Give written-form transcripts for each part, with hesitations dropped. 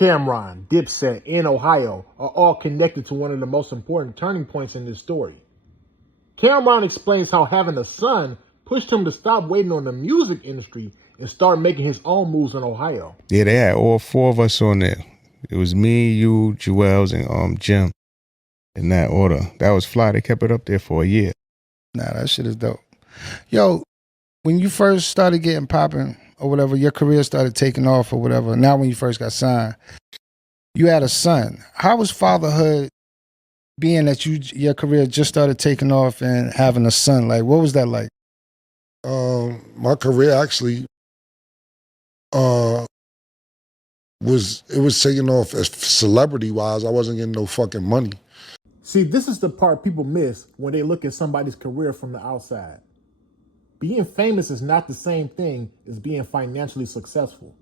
Cameron, Dipset, and Ohio are all connected to one of the most important turning points in this story. Cameron explains how having a son pushed him to stop waiting on the music industry and start making his own moves in Ohio. Yeah, they had all four of us on there. It was me, you, Jewels, and Jim. In that order. That was fly. They kept it up there for a year. Nah, that shit is dope. Yo, when you first started getting popping or whatever, your career started taking off or whatever, now when you first got signed, you had a son. How was fatherhood being that your career just started taking off and having a son? Like, what was that like? My career actually was taking off as celebrity wise. I wasn't getting no fucking money. See, this is the part people miss when they look at somebody's career from the outside. Being famous is not the same thing as being financially successful.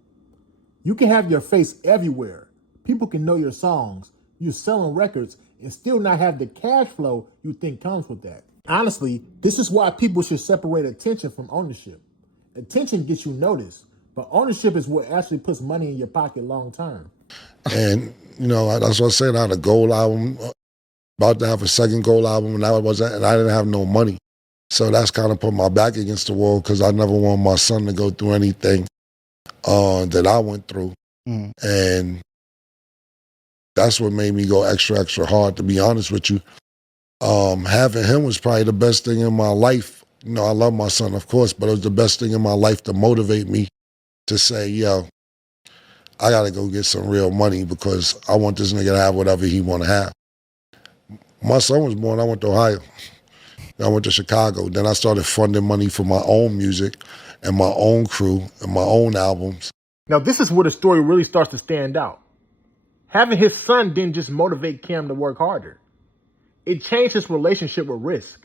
You can have your face everywhere. People can know your songs, you're selling records, and still not have the cash flow you think comes with that. Honestly, this is why people should separate attention from ownership. Attention gets you noticed, but ownership is what actually puts money in your pocket long term. And, that's what I said. I had a gold album, about to have a second gold album, and I didn't have no money. So that's kind of put my back against the wall because I never want my son to go through anything that I went through. And that's what made me go extra, extra hard, to be honest with you. Having him was probably the best thing in my life. I love my son, of course, but it was the best thing in my life to motivate me to say, yo, I got to go get some real money because I want this nigga to have whatever he want to have. My son was born, I went to Ohio. I went to Chicago. Then I started funding money for my own music and my own crew and my own albums. Now, this is where the story really starts to stand out. Having his son didn't just motivate Cam to work harder. It changed his relationship with risk.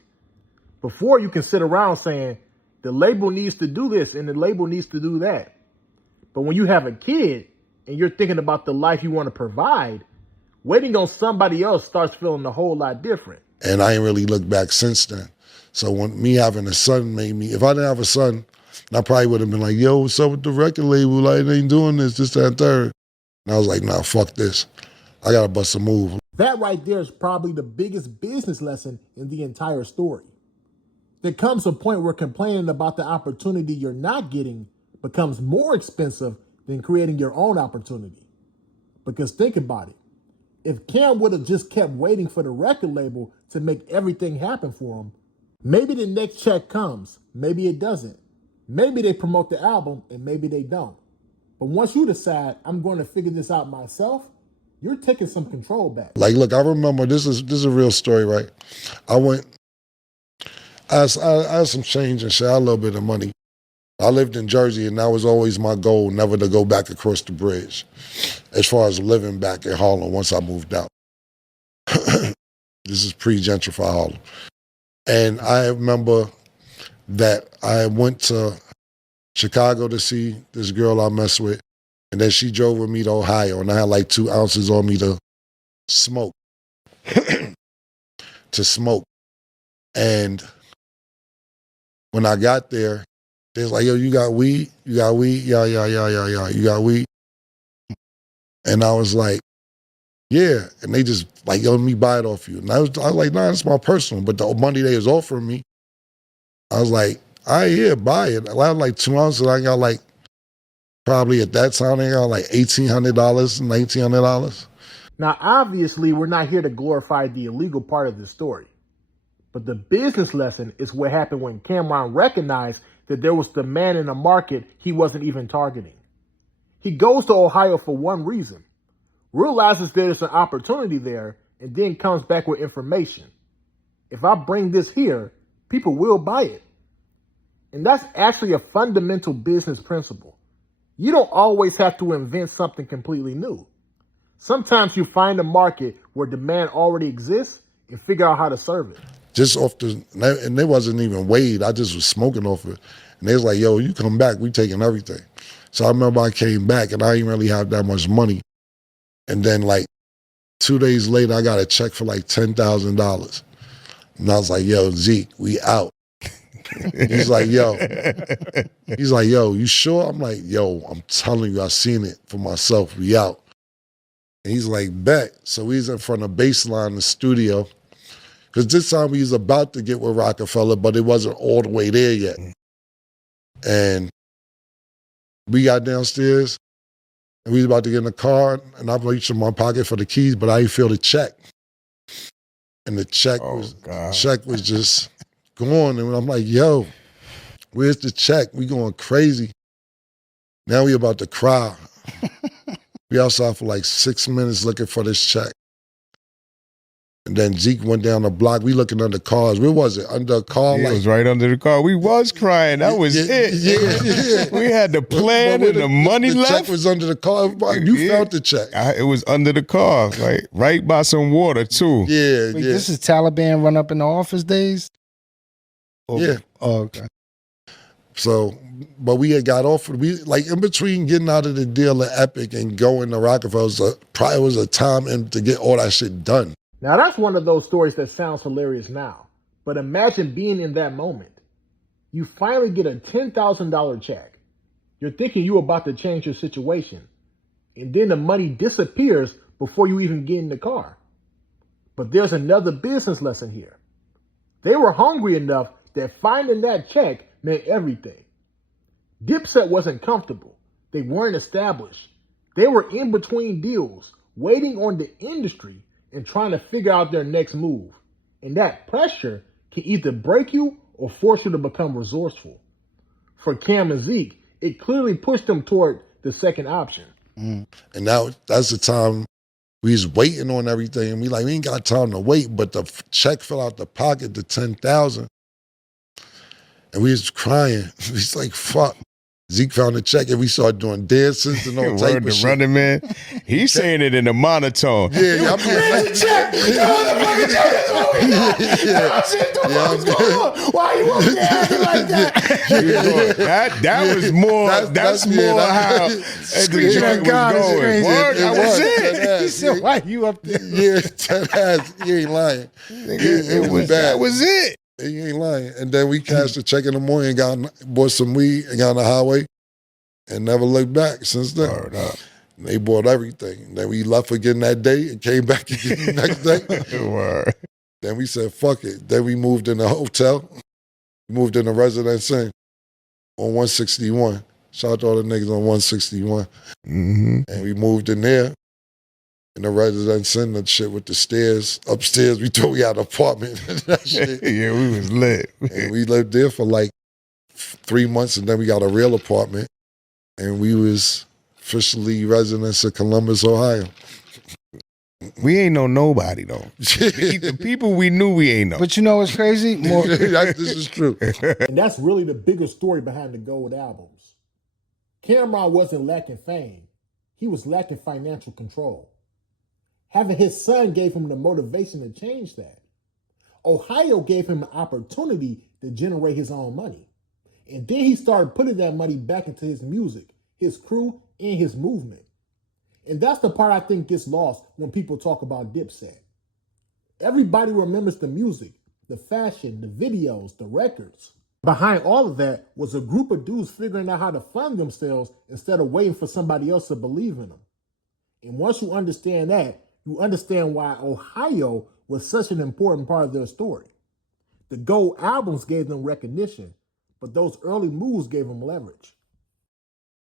Before, you can sit around saying, the label needs to do this and the label needs to do that. But when you have a kid and you're thinking about the life you want to provide, waiting on somebody else starts feeling a whole lot different. And I ain't really looked back since then. So when me having a son made me, if I didn't have a son, I probably would have been like, yo, what's up with the record label? Like, they ain't doing this, that, and third. And I was like, nah, fuck this. I got to bust a move. That right there is probably the biggest business lesson in the entire story. There comes a point where complaining about the opportunity you're not getting becomes more expensive than creating your own opportunity. Because think about it. If Cam would have just kept waiting for the record label to make everything happen for him, maybe the next check comes, maybe it doesn't. Maybe they promote the album and maybe they don't. But once you decide, I'm going to figure this out myself, you're taking some control back. Like, look, I remember, this is a real story, right? I had some change and shit, I had a little bit of money. I lived in Jersey, and that was always my goal, never to go back across the bridge, as far as living back in Harlem once I moved out. This is pre-gentrified Harlem. And I remember that I went to Chicago to see this girl I messed with, and then she drove with me to Ohio, and I had like 2 ounces on me to smoke. And when I got there, they was like, yo, you got weed? You got weed? Yeah. You got weed? And I was like, yeah. And they just like, yo, let me buy it off you. And I was like, nah, it's my personal. But the money they was offering me, I was like, all right, yeah, buy it. I had like 2 ounces. I got like, probably at that time, I got like $1,800, $1,900. Now, obviously, we're not here to glorify the illegal part of the story. But the business lesson is what happened when Cameron recognized that there was demand in a market he wasn't even targeting. He goes to Ohio for one reason, realizes there's an opportunity there, and then comes back with information. If I bring this here, people will buy it. And that's actually a fundamental business principle. You don't always have to invent something completely new. Sometimes you find a market where demand already exists and figure out how to serve it. Just off and it wasn't even weighed. I just was smoking off it. And they was like, yo, you come back, we taking everything. So I remember I came back and I didn't really have that much money. And then like 2 days later, I got a check for like $10,000. And I was like, yo, Zeke, we out. He's like, yo, you sure? I'm like, yo, I'm telling you, I seen it for myself, we out. And he's like, bet. So he's in front of baseline in the studio. Because this time we was about to get with Rockefeller, but it wasn't all the way there yet. And we got downstairs, and we was about to get in the car, and I reached in my pocket for the keys, but I didn't feel the check. And the check was just gone. And I'm like, yo, where's the check? We going crazy. Now we about to cry. We outside for like 6 minutes looking for this check. And then Zeke went down the block. We looking under cars. Where was it? Under a car? It was right under the car. We was crying. That was it. Yeah. We had the plan and the money the left. The check was under the car. You found the check. It was under the car, like right by some water too. Yeah, Wait, this is Taliban run up in the office days? Yeah. Oh, okay. So, but we had got off. We like in between getting out of the deal at Epic and going to Rockefeller. Probably was a time to get all that shit done. Now that's one of those stories that sounds hilarious now, but imagine being in that moment. You finally get a $10,000 check. You're thinking you're about to change your situation, and then the money disappears before you even get in the car. But there's another business lesson here. They were hungry enough that finding that check meant everything. Dipset wasn't comfortable. They weren't established. They were in between deals, waiting on the industry and trying to figure out their next move. And that pressure can either break you or force you to become resourceful. For Cam and Zeke, it clearly pushed them toward the second option. And now that's the time we was waiting on everything. And we ain't got time to wait, but the check fell out the pocket, the $10,000. And we was crying. We was like, fuck. Zeke found the check and we started doing dances and all type of shit. Running man, he's saying it in a monotone. Yeah, I'm like, check. Why you over there acting like that? That was more. That's more how the joint was going. That was it. He said, "Why you up there?" Yeah, that ass. He ain't lying. It was bad. That was it. He ain't lying. And then we cashed the check in the morning and bought some weed and got on the highway and never looked back since then. And they bought everything. And then we left again that day and came back again the next day. Then we said, fuck it. Then we moved in a hotel. We moved in a residence inn on 161. Shout out to all the niggas on 161. And we moved in there. In the residence inn and shit with the stairs. Upstairs, we thought we had an apartment. That shit. Yeah, we was lit. And we lived there for like 3 months and then we got a real apartment. And we was officially residents of Columbus, Ohio. We ain't know nobody though. The people we knew, we ain't know. But you know what's crazy? This is true. And that's really the bigger story behind the Gold albums. Cameron wasn't lacking fame. He was lacking financial control. Having his son gave him the motivation to change that. Ohio gave him an opportunity to generate his own money. And then he started putting that money back into his music, his crew, and his movement. And that's the part I think gets lost when people talk about Dipset. Everybody remembers the music, the fashion, the videos, the records. Behind all of that was a group of dudes figuring out how to fund themselves instead of waiting for somebody else to believe in them. And once you understand that, you understand why Ohio was such an important part of their story. The Gold albums gave them recognition, but those early moves gave them leverage.